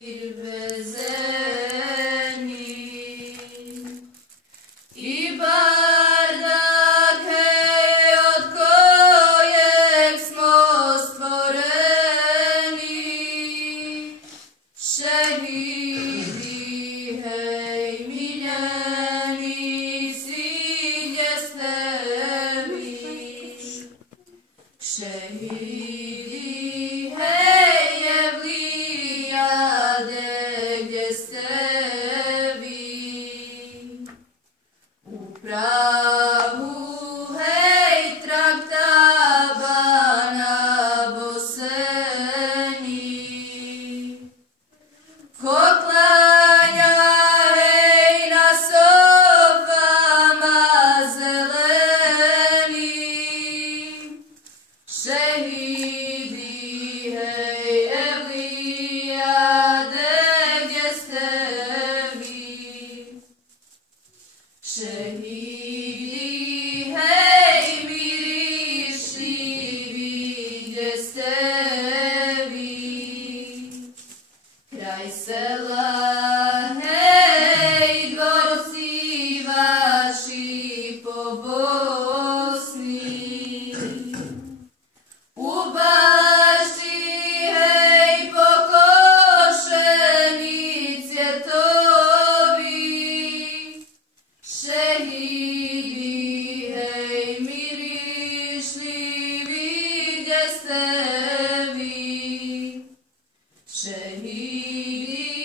vezeni i bardak, hej, od kojeg smo stvoreni. Šehidi, hej, miljeni, svi ste mi. Šehidi, hej, Evlijade, gdje ste vi? U pravu, hej, trag tabana boseni. Ko klanja, hej, na sofama zelenim. Šehidi, hej, Evlijade, gdje ste vi? Šehidi, hej, mirišljivi, gdje ste vi? Kraj sela, hej, dvorci vaši po Bosni. U bašti, hej, pokošeni cvjetovi. Šehidi, hej, mirišljivi, gdje ste vi? Šehidi,